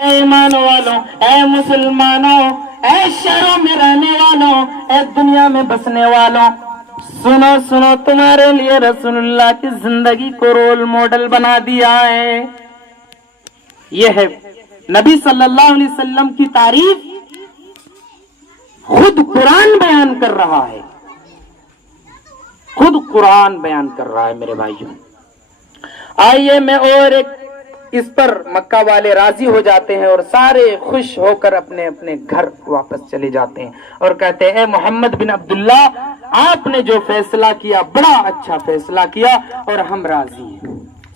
اے ایمان والوں، اے مسلمانوں، اے شہروں میں رہنے والوں، اے دنیا میں بسنے والوں، سنو سنو، تمہارے لیے رسول اللہ کی زندگی کو رول ماڈل بنا دیا ہے۔ یہ ہے نبی صلی اللہ علیہ وسلم کی تعریف خود قرآن بیان کر رہا ہے، خود قرآن بیان کر رہا ہے میرے بھائیوں۔ آئیے میں اور ایک اس پر مکہ والے راضی ہو جاتے ہیں اور سارے خوش ہو کر اپنے اپنے گھر واپس چلے جاتے ہیں اور کہتے ہیں اے محمد بن عبداللہ، آپ نے جو فیصلہ کیا بڑا اچھا فیصلہ کیا اور ہم راضی ہیں۔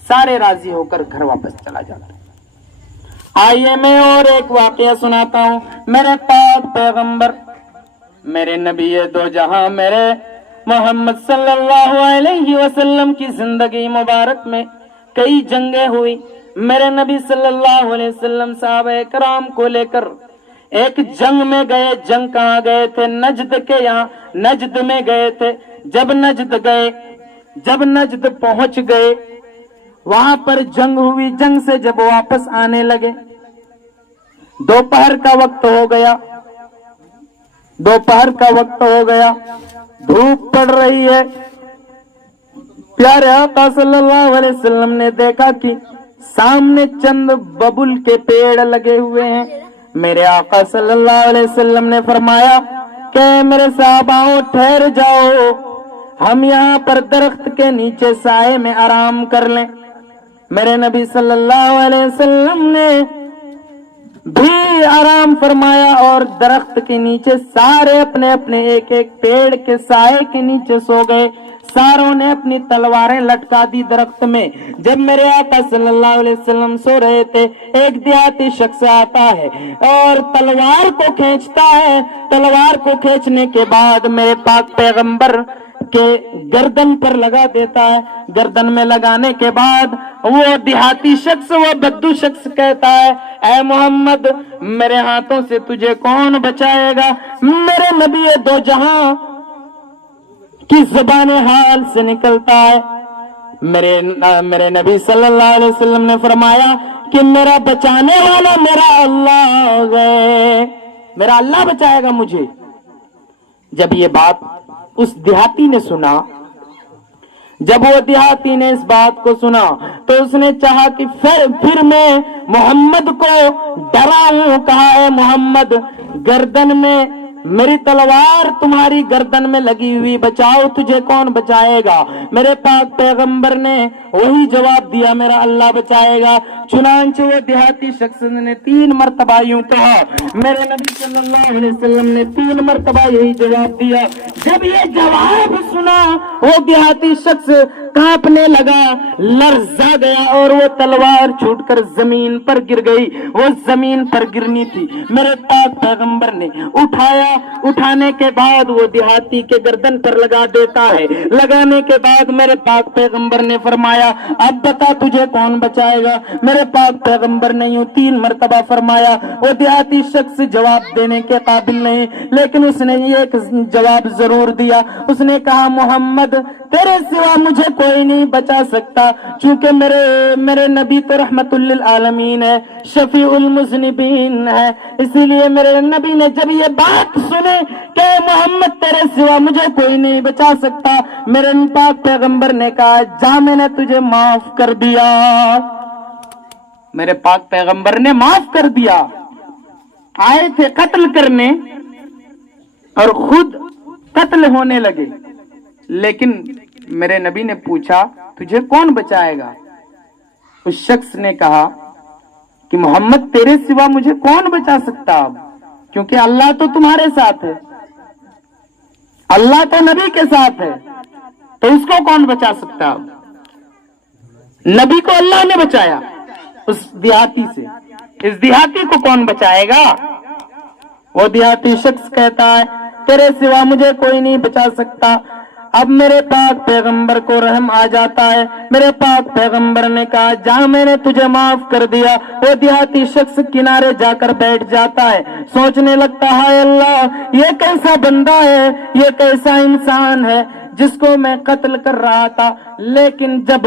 سارے راضی ہو کر گھر واپس چلا جاتا ہے۔ آئیے میں اور ایک واقعہ سناتا ہوں۔ میرے پاک پیغمبر، میرے نبی دو جہاں، میرے محمد صلی اللہ علیہ وسلم کی زندگی مبارک میں کئی جنگیں ہوئی۔ میرے نبی صلی اللہ علیہ وسلم صحابہ کرام کو لے کر ایک جنگ میں گئے۔ جنگ کہاں گئے تھے؟ نجد کے یہاں، نجد میں گئے تھے۔ جب نجد پہنچ گئے، وہاں پر جنگ ہوئی۔ جنگ سے جب واپس آنے لگے، دوپہر کا وقت ہو گیا، دوپہر کا وقت ہو گیا، دھوپ پڑ رہی ہے۔ پیارے آقا صلی اللہ علیہ وسلم نے دیکھا کہ سامنے چند ببول کے پیڑ لگے ہوئے ہیں۔ میرے آقا صلی اللہ علیہ وسلم نے فرمایا کہ میرے صحاباؤں ٹھہر جاؤ، ہم یہاں پر درخت کے نیچے سائے میں آرام کر لیں۔ میرے نبی صلی اللہ علیہ وسلم نے بھی آرام فرمایا اور درخت کے نیچے سارے اپنے اپنے ایک ایک پیڑ کے سائے کے نیچے سو گئے۔ ساروں نے اپنی تلواریں لٹکا دی درخت میں۔ جب میرے آقا صلی اللہ علیہ وسلم سو رہے تھے، ایک دیہاتی شخص آتا ہے اور تلوار کو کھینچتا ہے۔ تلوار کو کھینچنے کے بعد میرے پاک پیغمبر کے گردن پر لگا دیتا ہے۔ گردن میں لگانے کے بعد وہ دیہاتی شخص، وہ بدو شخص کہتا ہے اے محمد، میرے ہاتھوں سے تجھے کون بچائے گا؟ میرے نبی دو جہاں کی زبان حال سے نکلتا ہے۔ میرے نبی صلی اللہ علیہ وسلم نے فرمایا کہ میرا بچانے والا میرا اللہ ہے، میرا اللہ بچائے گا مجھے۔ جب یہ بات اس دیہاتی نے سنا، جب وہ دیہاتی نے اس بات کو سنا تو اس نے چاہا کہ پھر میں محمد کو ڈراؤں۔ کہا اے محمد، گردن میں میری تلوار تمہاری گردن میں لگی ہوئی، بچاؤ، تجھے کون بچائے گا؟ میرے پاک پیغمبر نے وہی جواب دیا، میرا اللہ بچائے گا۔ چنانچہ وہ دیہاتی شخص نے 3 مرتبہ یوں کہا، میرے نبی صلی اللہ علیہ وسلم نے 3 مرتبہ یہی جواب دیا۔ جب یہ جواب سنا وہ دیہاتی شخص کانپنے لگا، لرزا گیا اور وہ تلوار چھوٹ کر زمین پر گر گئی۔ وہ زمین پر گرنی تھی، میرے پاک پیغمبر نے اٹھایا۔ اٹھانے کے بعد وہ دیہاتی کے گردن پر لگا دیتا ہے۔ لگانے کے بعد میرے پاک پیغمبر نے فرمایا اب بتا تجھے کون بچائے گا؟ میرے پاک پیغمبر نے یوں 3 مرتبہ فرمایا۔ وہ دیہاتی شخص جواب دینے کے قابل نہیں، لیکن اس نے ایک جواب ضرور دیا۔ اس نے کہا محمد، تیرے سوا مجھے کوئی نہیں بچا سکتا، چونکہ میرے نبی تو رحمت للعالمین ہے، شفیع المذنبین ہے۔ اسی لیے میرے نبی نے جب یہ بات سنے کہ محمد تیرے سوا مجھے کوئی نہیں بچا سکتا، میرے پاک پیغمبر نے کہا جا، میں نے تجھے معاف کر دیا۔ میرے پاک پیغمبر نے معاف کر دیا۔ آئے تھے قتل کرنے اور خود قتل ہونے لگے، لیکن میرے نبی نے پوچھا تجھے کون بچائے گا؟ اس شخص نے کہا کہ محمد تیرے سوا مجھے کون بچا سکتا اب، کیونکہ اللہ تو تمہارے ساتھ ہے، اللہ تو نبی کے ساتھ ہے، تو اس کو کون بچا سکتا اب؟ نبی کو اللہ نے بچایا اس دیہاتی سے، اس دیہاتی کو کون بچائے گا؟ وہ دیہاتی شخص کہتا ہے تیرے سوا مجھے کوئی نہیں بچا سکتا۔ اب میرے پاک پیغمبر کو رحم آ جاتا ہے۔ میرے پاک پیغمبر نے کہا جا، میں نے تجھے معاف کر دیا۔ وہ دیہاتی شخص کنارے جا کر بیٹھ جاتا ہے، سوچنے لگتا ہے اللہ، یہ کیسا بندہ ہے، یہ کیسا انسان ہے جس کو میں قتل کر رہا تھا، لیکن جب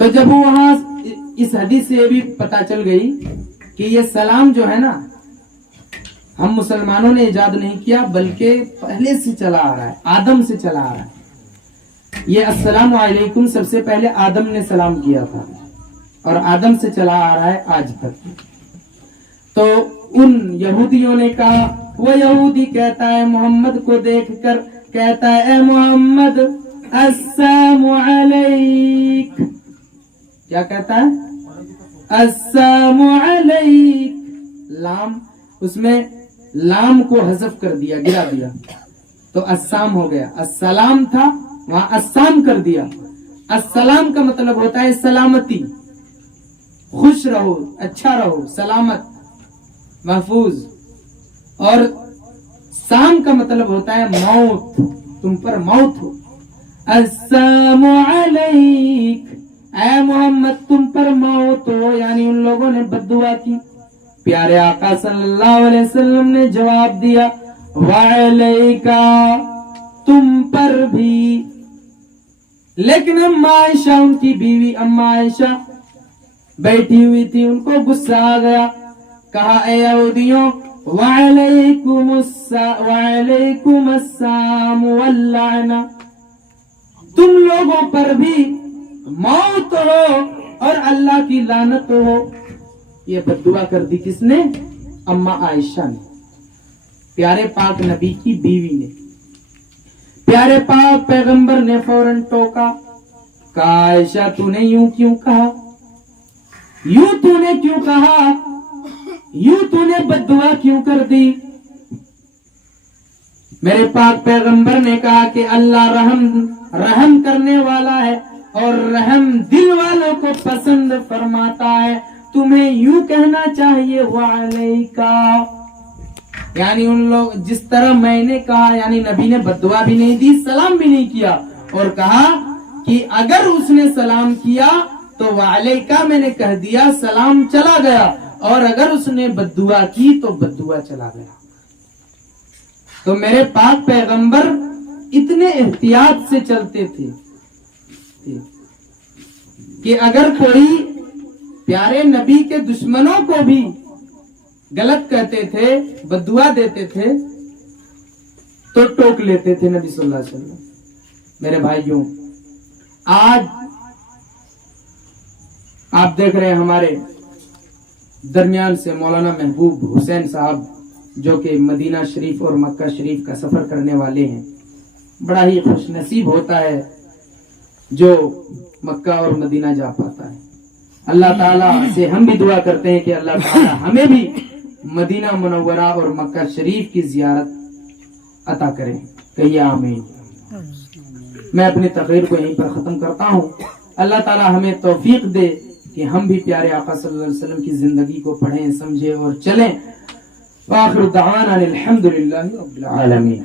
تو جب وہ وہاں اس حدیث سے یہ بھی پتا چل گئی کہ یہ سلام جو ہے نا ہم مسلمانوں نے ایجاد نہیں کیا بلکہ پہلے سے چلا آ رہا ہے، آدم سے چلا آ رہا ہے۔ یہ السلام علیکم سب سے پہلے آدم نے سلام کیا تھا اور آدم سے چلا آ رہا ہے آج تک۔ تو ان یہودیوں نے کہا، وہ یہودی کہتا ہے محمد کو دیکھ کر، کہتا ہے اے محمد السلام علیک، کیا کہتا ہے؟ السلام علیک، لام، اس میں لام کو حذف کر دیا، گرا دیا تو السلام ہو گیا، السلام تھا وہاں السلام کر دیا۔ السلام کا مطلب ہوتا ہے سلامتی، خوش رہو، اچھا رہو، سلامت، محفوظ، اور سام کا مطلب ہوتا ہے موت، تم پر موت ہو۔ السلام علیک، اے محمد تم پر موت ہو، یعنی ان لوگوں نے بد دعا کی۔ پیارے آقا صلی اللہ علیہ وسلم نے جواب دیا وعلیکا، تم پر بھی۔ لیکن اما عائشہ، ان کی بیوی اما عائشہ بیٹھی ہوئی تھی، ان کو غصہ آ گیا، کہا اے یہودیوں وعلیکم السلام واللعنہ، تم لوگوں پر بھی موت ہو اور اللہ کی لعنت ہو۔ یہ بد دعا کر دی کس نے؟ اما عائشہ نے، پیارے پاک نبی کی بیوی نے۔ پیارے پاک پیغمبر نے فوراً ٹوکا، کہا عائشہ تو نے یوں کیوں کہا، یوں تو نے کیوں کہا، یوں تو نے بد دعا کیوں کر دی؟ میرے پاک پیغمبر نے کہا کہ اللہ رحم کرنے والا ہے اور رحم دل والوں کو پسند فرماتا ہے، تمہیں یوں کہنا چاہیے وعلیکا، یعنی ان لوگ جس طرح میں نے کہا، یعنی نبی نے بد دعا بھی نہیں دی، سلام بھی نہیں کیا، اور کہا کہ اگر اس نے سلام کیا تو وعلیکا میں نے کہہ دیا، سلام چلا گیا، اور اگر اس نے بد دعا کی تو بد دعا چلا گیا۔ تو میرے پاک پیغمبر اتنے احتیاط سے چلتے تھے کہ اگر کوئی پیارے نبی کے دشمنوں کو بھی غلط کہتے تھے، بد دعا دیتے تھے، تو ٹوک لیتے تھے نبی صلی اللہ علیہ وسلم۔ میرے بھائیوں، آج آپ دیکھ رہے ہیں ہمارے درمیان سے مولانا محبوب حسین صاحب، جو کہ مدینہ شریف اور مکہ شریف کا سفر کرنے والے ہیں۔ بڑا ہی خوش نصیب ہوتا ہے جو مکہ اور مدینہ جا پاتا ہے۔ اللہ تعالیٰ سے ہم بھی دعا کرتے ہیں کہ اللہ تعالیٰ ہمیں بھی مدینہ منورہ اور مکہ شریف کی زیارت عطا کریں، کہیے آمین۔ میں اپنی تقریر کو یہیں پر ختم کرتا ہوں۔ اللہ تعالیٰ ہمیں توفیق دے کہ ہم بھی پیارے آقا صلی اللہ علیہ وسلم کی زندگی کو پڑھیں، سمجھیں اور چلیں۔ وآخر دعوانا الحمدللہ رب العالمین۔